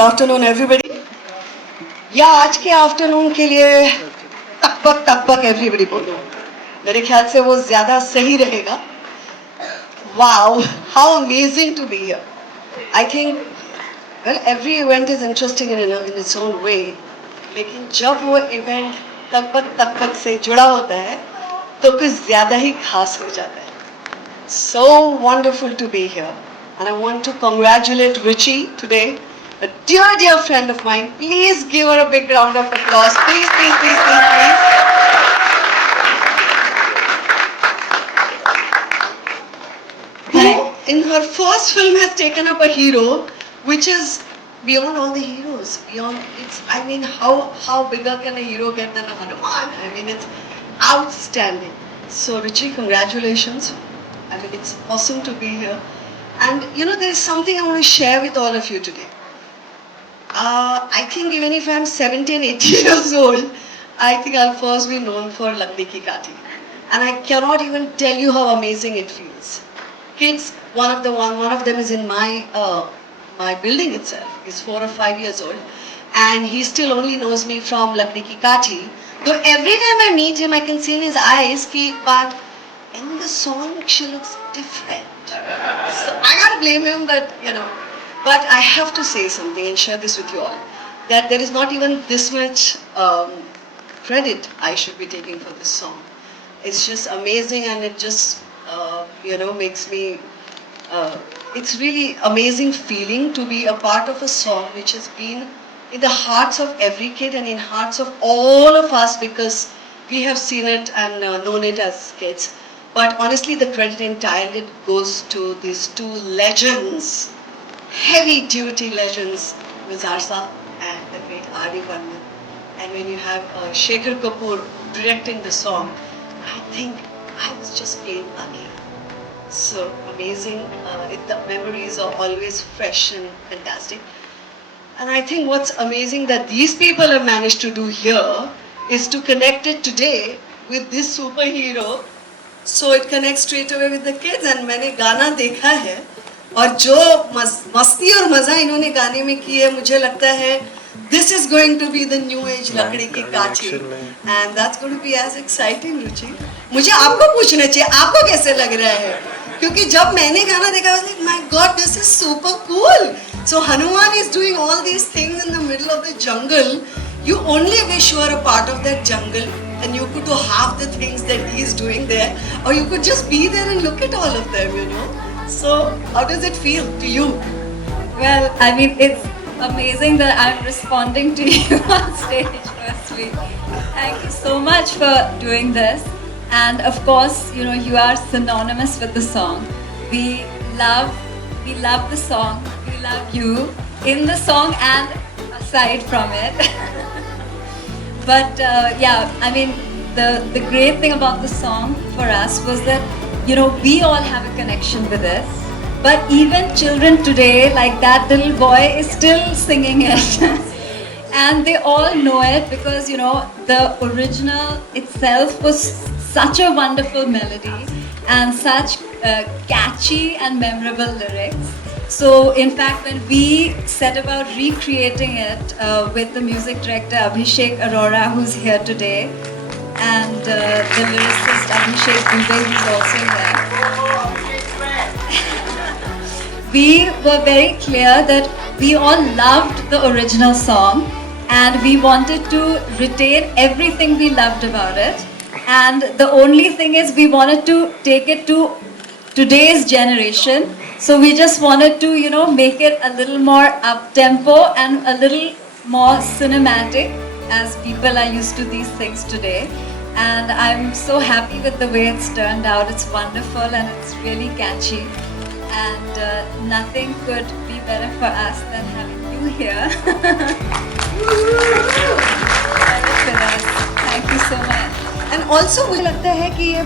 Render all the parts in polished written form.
Afternoon everybody. या आज के आफ्टरनून के लिए तकबक तकबक एवरीबडी बोलो, मेरे ख्याल से वो ज्यादा सही रहेगा। Wow, how amazing to be here. I think well every event is interesting in its own way, लेकिन जब वो इवेंट तकबक तकबक से जुड़ा होता है तो कुछ ज्यादा ही खास हो जाता है। So wonderful to be here, and I want to congratulate Ruchi today, a dear, dear friend of mine. Please give her a big round of applause. Please, please, please, please, please. Who in her first film has taken up a hero which is beyond all the heroes. Beyond it's, I mean, how bigger can a hero get than a Hanuman? I mean, it's outstanding. So Ruchi, congratulations. I mean, it's awesome to be here. And you know, there's something I want to share with all of you today. I think even if I'm 70 and 80 years old, I think I'll first be known for Lagni Ki Kathi. And I cannot even tell you how amazing it feels. Kids, one of them is in my building itself. He's 4 or 5 years old. And he still only knows me from Lagni Ki Kathi. Though every time I meet him, I can see in his eyes, but in the song she looks different. So I gotta blame him, but I have to say something and share this with you all, that there is not even this much credit I should be taking for this song. It's just amazing, and it just makes me it's really amazing feeling to be a part of a song which has been in the hearts of every kid and in hearts of all of us, because we have seen it and known it as kids. But honestly, the credit entirely goes to these two legends, heavy duty legends, Mizarsa and the great R.D. Burman. And when you have Shekhar Kapoor directing the song, I think I was just plain lucky. So amazing. The memories are always fresh and fantastic. And I think what's amazing that these people have managed to do here is to connect it today with this superhero. So it connects straight away with the kids. And मैंने गाना देखा है, और जो मस्ती और मजा इन्होंने गाने में की है, मुझे लगता है this is going to be the new age लकड़ी की काठी, and that's going to be as exciting. रुचि, मुझे आपको पूछना चाहिए आपको कैसे लग रहा है, क्योंकि जब मैंने गाना देखा I was like, my God, this is super cool. So Hanuman is doing all these things in the middle of the jungle. You only wish you were a part of that jungle and you could do half the things that he's doing there, or you could just be there and look at all of them. So how does it feel to you? Well, I mean, it's amazing that I'm responding to you on stage firstly. Thank you so much for doing this. And of course, you are synonymous with the song. We love the song. We love you in the song and aside from it. But yeah, I mean, the great thing about the song for us was that, we all have a connection with it. But even children today, like that little boy is still singing it. And they all know it because, the original itself was such a wonderful melody and such catchy and memorable lyrics. So in fact, when we set about recreating it with the music director Abhishek Arora, who's here today, and the lyricist Abhishek Dubey, who's also here, we were very clear that we all loved the original song and we wanted to retain everything we loved about it. And the only thing is we wanted to take it to today's generation. So we just wanted to, make it a little more up-tempo and a little more cinematic, as people are used to these things today. And I'm so happy with the way it's turned out. It's wonderful and it's really catchy. And nothing could be better for us than having you here. Thank you so much. And also मुझे लगता है कि ये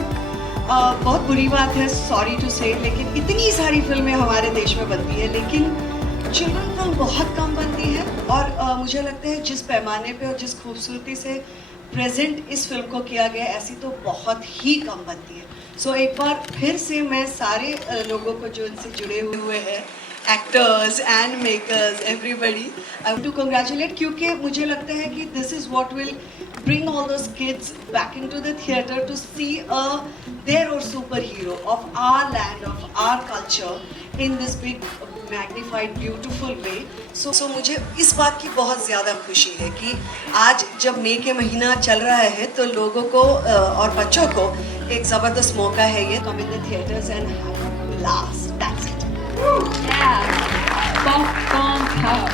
बहुत बुरी बात है, sorry to से, लेकिन इतनी सारी फिल्में हमारे देश में बनती है लेकिन चिल्ड्रन फिल्म बहुत कम बनती है। और मुझे लगता है जिस पैमाने पे और जिस खूबसूरती से प्रेजेंट इस फिल्म को किया गया, ऐसी तो बहुत ही कम बनती है। सो एक बार फिर से मैं सारे लोगों को जो इनसे जुड़े हुए हैं actors and makers, everybody. I want to congratulate क्योंकि मुझे लगता है कि this is what will bring all those kids back into the theatre to see their own superhero of our land, of our culture in this big magnified beautiful way. So मुझे इस बात की बहुत ज़्यादा खुशी है कि आज जब मई के महीना चल रहा है तो लोगों को और बच्चों को एक ज़बरदस्त मौका है ये come in the theatres and have laughs. That's it. Yeah. Popcorn power.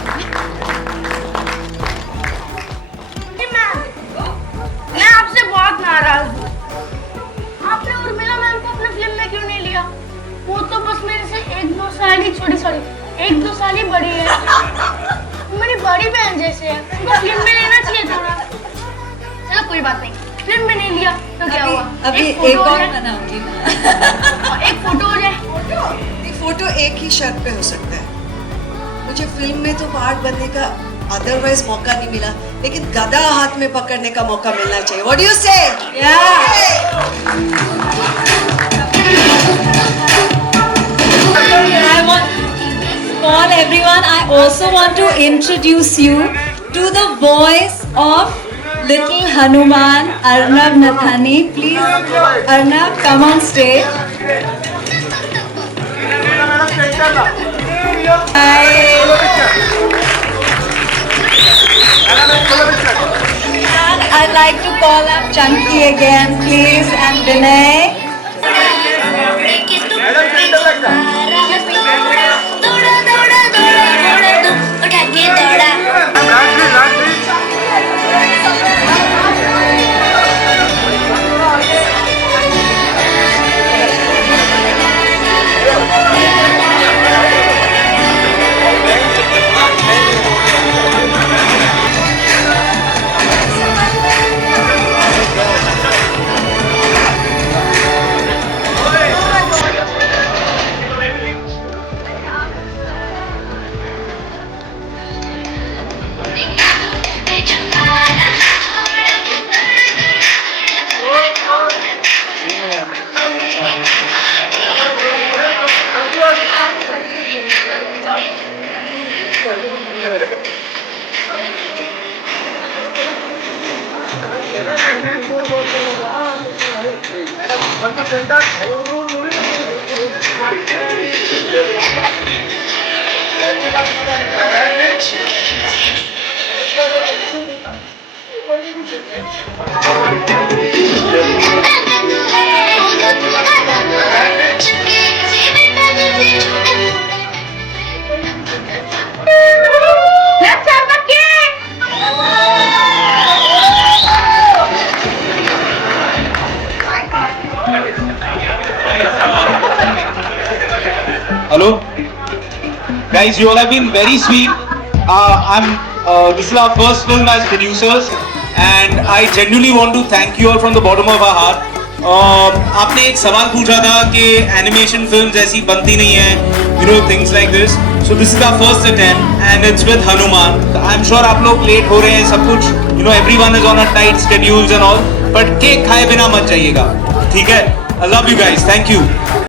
मैं आपसे बहुत नाराज हूँ। आपने उर्मिला मैम को अपने फिल्म में क्यों नहीं लिया? वो तो बस मेरे से 1-2 साल ही एक दो साल ही बड़ी है। मेरी बड़ी बहन जैसे है, उनको फिल्म में लेना चाहिए था ना। चलो कोई बात नहीं, फिल्म में नहीं लिया तो क्या हुआ? अभी एक और बनाऊंगी ना। एक फोटो हो जाए। एक फोटो एक ही शर्त पे हो सकता है। मुझे फिल्म में तो पार्ट बनने का अदरवाइज मौका नहीं मिला, लेकिन गदा हाथ में पकड़ने का मौका मिलना चाहिए। What do you say? I want to call everyone. I also want to introduce you to the voice of Little Hanuman, Arnab Nathani. Please, Arnab, come on stage. And I'd like to call up Chunky again, please, and Vinay. Let's have a cake! Hello, guys. You all have been very sweet. This is our first film as producers, and I genuinely want to thank you all from the bottom of our heart. आपने एक सवाल पूछा था कि animation film जैसी बनती नहीं है, you know, things like this. So this is our first attempt, and it's with Hanuman. I'm sure आप लोग लेट हो रहे हैं सब कुछ, you know, everyone is on a tight schedules and all. But cake खाए बिना मत जाइएगा, ठीक है? I love you guys. Thank you.